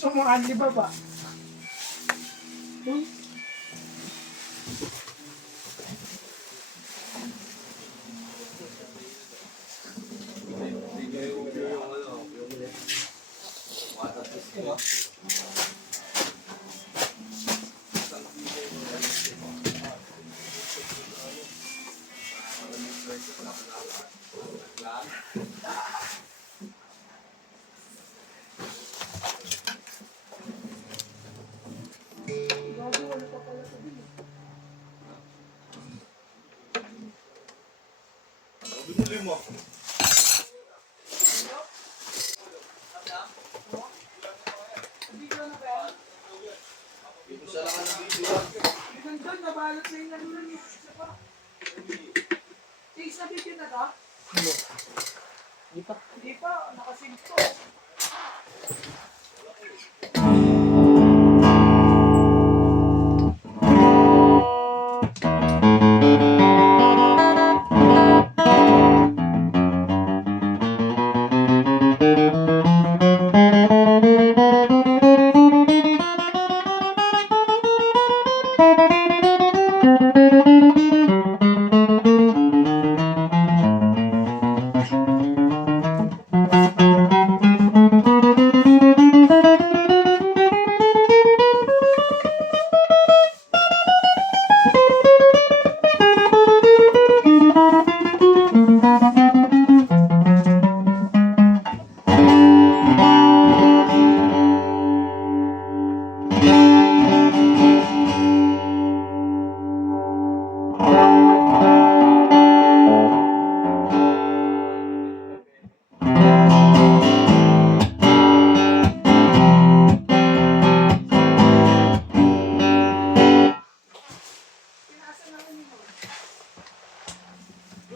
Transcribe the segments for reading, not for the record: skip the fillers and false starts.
Sumuhan di ba ba? Binuli mo. Isa lang ang video. Doon, nabalot na yung nalulan niya. Isa pa. Sa video na ka? Ano? Di pa. Hindi pa, nakasin ko.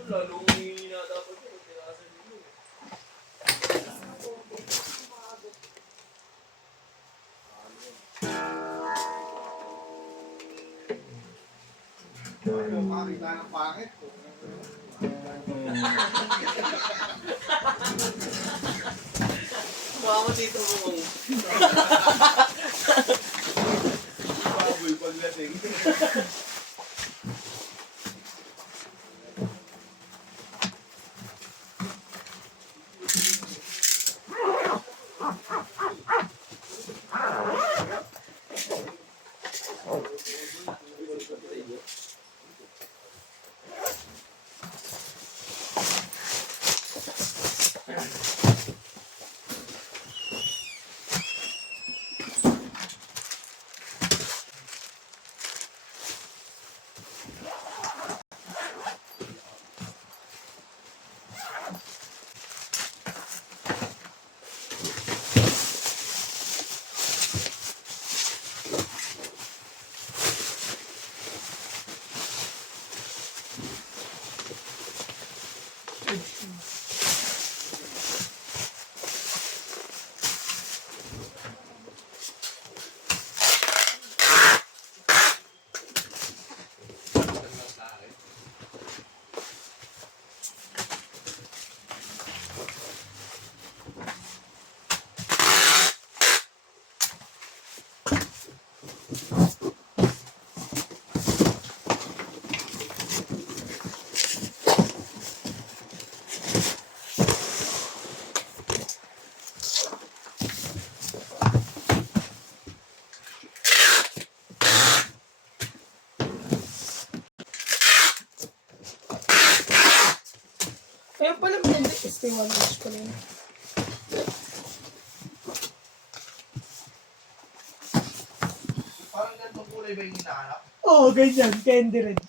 Lalong hihina dapat yun. Tinasan nyo. Ano, makakita ng pangit ko. Mama dito mo. Baboy pagdating. Ayun pala, blended. Stay 1 inch pala yun. Parang ganitong kulay ba yung hinahanap? Oo, ganyan. Candy red.